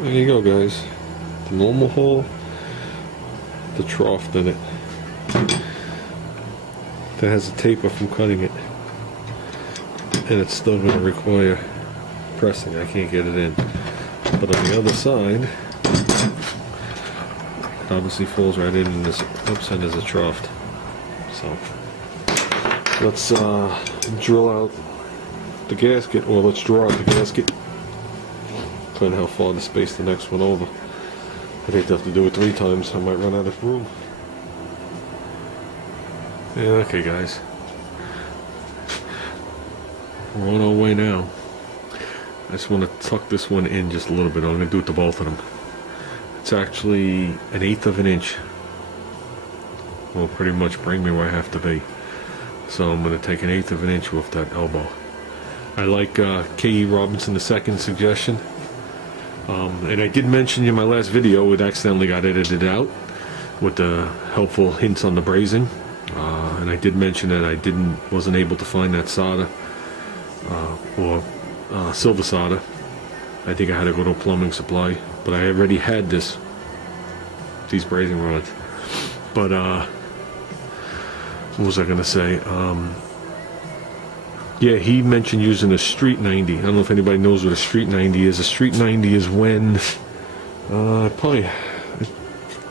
There you go, guys. The normal hole, the trough in it. That has a taper from cutting it. And it's still going to require pressing. I can't get it in. But on the other side, it obviously falls right in this. Oops, and there's a trough. So let's drill out the gasket, or let's draw out the gasket. Find how far to space the next one over. I'd hate to have to do it 3 times. I might run out of room. Yeah, okay, guys. We're on our way now. I just want to tuck this one in just a little bit. I'm going to do it to both of them. It's actually 1/8 of an inch. Will pretty much bring me where I have to be. So I'm going to take 1/8 of an inch off that elbow. I like K.E. Robinson II's suggestion. And I did mention in my last video, it accidentally got edited out with the helpful hints on the brazing. And I did mention that I wasn't able to find that solder or silver solder. I think I had to go to a plumbing supply, but I already had these brazing rods. But what was I gonna say? Yeah, he mentioned using a street 90. I don't know if anybody knows what a street 90 is. A street 90 is when probably, I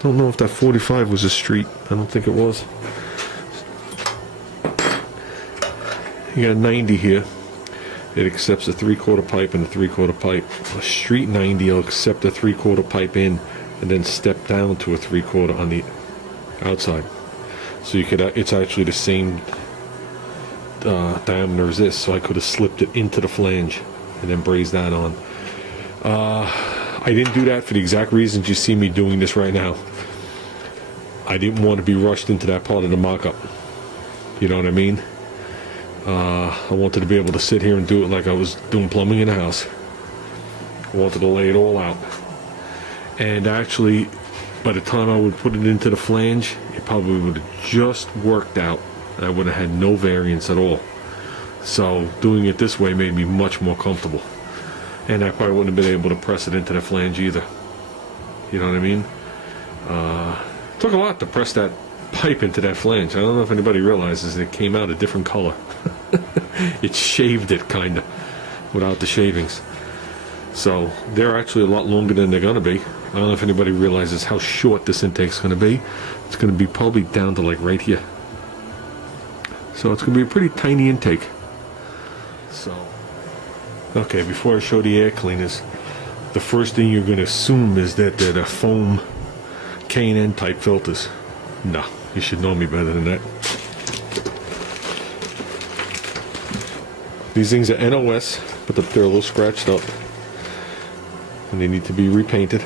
don't know if that 45 was a street. I don't think it was. You got 90 here. It accepts a 3/4 pipe and a 3/4 pipe. A street 90 will accept a 3/4 pipe in and then step down to a 3/4 on the outside. So you could, it's actually the same diameter as this, so I could have slipped it into the flange and then brazed that on. I didn't do that for the exact reasons you see me doing this right now. I didn't want to be rushed into that part of the mock-up. You know what I mean? I wanted to be able to sit here and do it like I was doing plumbing in the house. I wanted to lay it all out. And actually, by the time I would put it into the flange, it probably would have just worked out. I would have had no variance at all. So doing it this way made me much more comfortable. And I probably wouldn't have been able to press it into the flange either. You know what I mean? It took a lot to press that pipe into that flange. I don't know if anybody realizes it came out a different color. It shaved it kinda without the shavings. So they're actually a lot longer than they're gonna be. I don't know if anybody realizes how short this intake's gonna be. It's gonna be probably down to like right here. So it's gonna be a pretty tiny intake. So okay, before I show the air cleaners, the first thing you're gonna assume is that they're the foam K&N type filters. No, you should know me better than that. These things are NOS, but they're a little scratched up and they need to be repainted.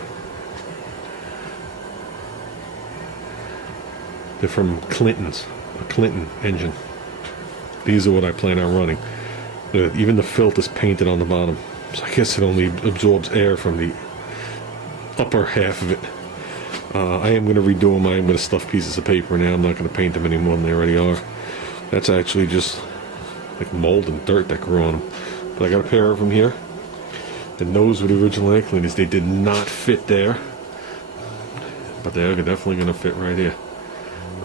They're from Clinton's, a Clinton engine. These are what I plan on running. Even the filter's painted on the bottom, so I guess it only absorbs air from the upper half of it. I am going to redo them. I am going to stuff pieces of paper now. I'm not going to paint them any more than they already are. That's actually just like mold and dirt that grew on them. But I got a pair of them here. And those were the original air cleaners. They did not fit there, but they're definitely going to fit right here.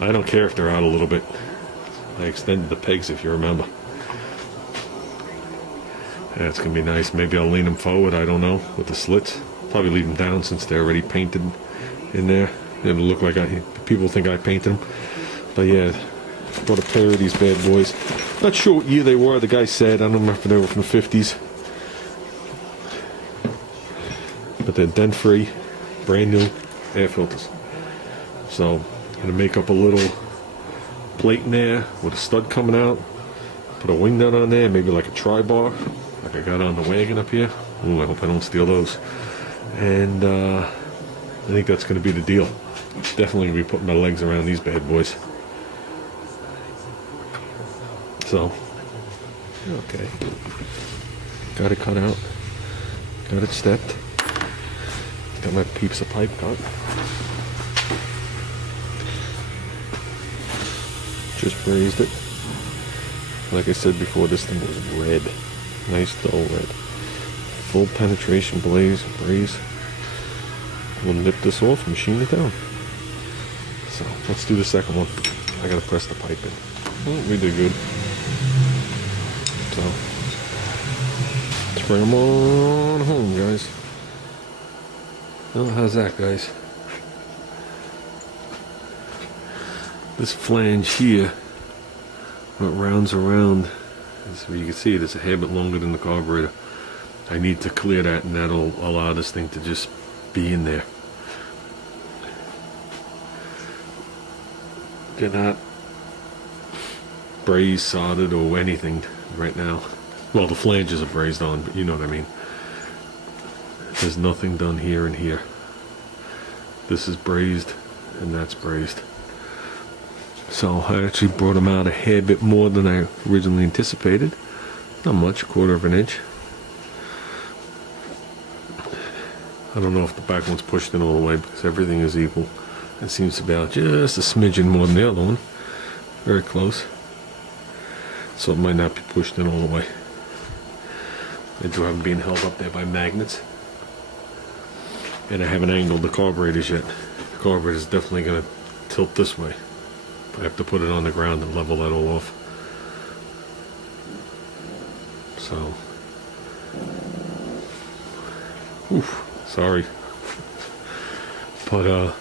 I don't care if they're out a little bit. I extended the pegs, if you remember. Yeah, it's going to be nice. Maybe I'll lean them forward, I don't know, with the slits. Probably leave them down since they're already painted in there. It'll look like people think I painted them. But yeah, bought a pair of these bad boys. Not sure what year they were. The guy said, I don't remember if they were from the 50s. But they're dent-free, brand new air filters. So I'm going to make up a little plate in there with a stud coming out. Put a wing nut on there, maybe like a tri-bar, like I got on the wagon up here. Ooh, I hope I don't steal those. And I think that's going to be the deal. Definitely going to be putting my legs around these bad boys. So, okay. Got it cut out. Got it stepped. Got my piece of pipe cut. Just brazed it. Like I said before, this thing was red. Nice dull red. Full penetration blaze, braze. we'll nip this off and machine it down. So let's do the second one. I gotta press the pipe in. Oh, we did good. So let's bring them on home, guys. Well, how's that, guys? This flange here, what rounds around, so you can see it, it's a hair bit longer than the carburetor. I need to clear that, and that'll allow this thing to just be in there. They're not brazed, soldered, or anything right now. Well, the flanges are brazed on, but you know what I mean. There's nothing done here and here. This is brazed, and that's brazed. So I actually brought them out a hair bit more than I originally anticipated. Not much, 1/4 of an inch. I don't know if the back one's pushed in all the way because everything is equal. It seems to be out just a smidgen more than the other one. Very close. So it might not be pushed in all the way. I do have them being held up there by magnets. And I haven't angled the carburetors yet. The carburetor is definitely going to tilt this way. I have to put it on the ground and level that all off. So, oof, sorry. But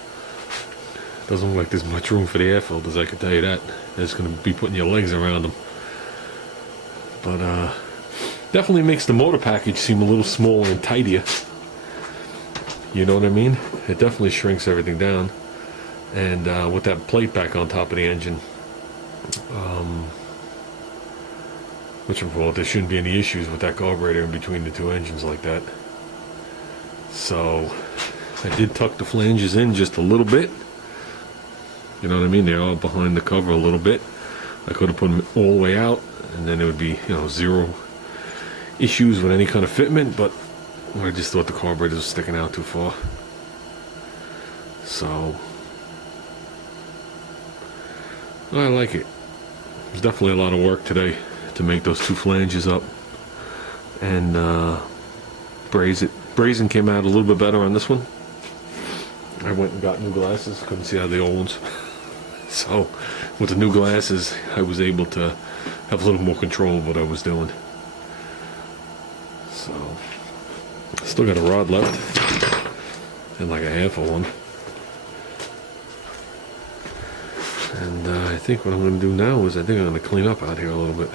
doesn't look like there's much room for the air filters, I can tell you that. It's going to be putting your legs around them. But definitely makes the motor package seem a little smaller and tidier. You know what I mean? It definitely shrinks everything down. And with that plate back on top of the engine, which there shouldn't be any issues with that carburetor in between the two engines like that. So I did tuck the flanges in just a little bit. You know what I mean? They're all behind the cover a little bit. I could have put them all the way out, and then it would be, zero issues with any kind of fitment, but I just thought the carburetor was sticking out too far. So I like it. There's definitely a lot of work today to make those two flanges up and braze it. Brazing came out a little bit better on this one. I went and got new glasses. Couldn't see out of the old ones. So with the new glasses, I was able to have a little more control of what I was doing. So still got a rod left and like a half of one. And I think what I'm going to do now is I think I'm going to clean up out here a little bit.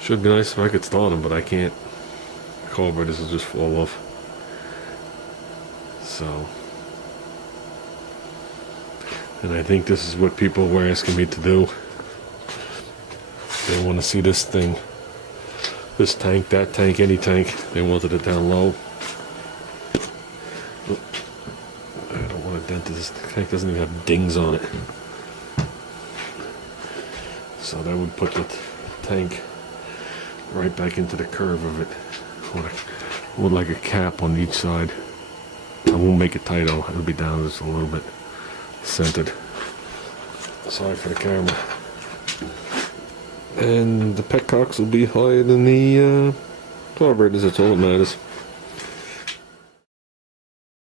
Should be nice if I could start them, but I can't. The carburetors will just fall off. So, and I think this is what people were asking me to do. They want to see this thing, this tank, that tank, any tank. They wanted it down low. I don't want to dent this. The tank doesn't even have dings on it. So that would put the tank right back into the curve of it, with like a cap on each side. I won't make it tight though, it'll be down just a little bit centered. Sorry for the camera. And the petcocks will be higher than the carburetors, that's all that matters.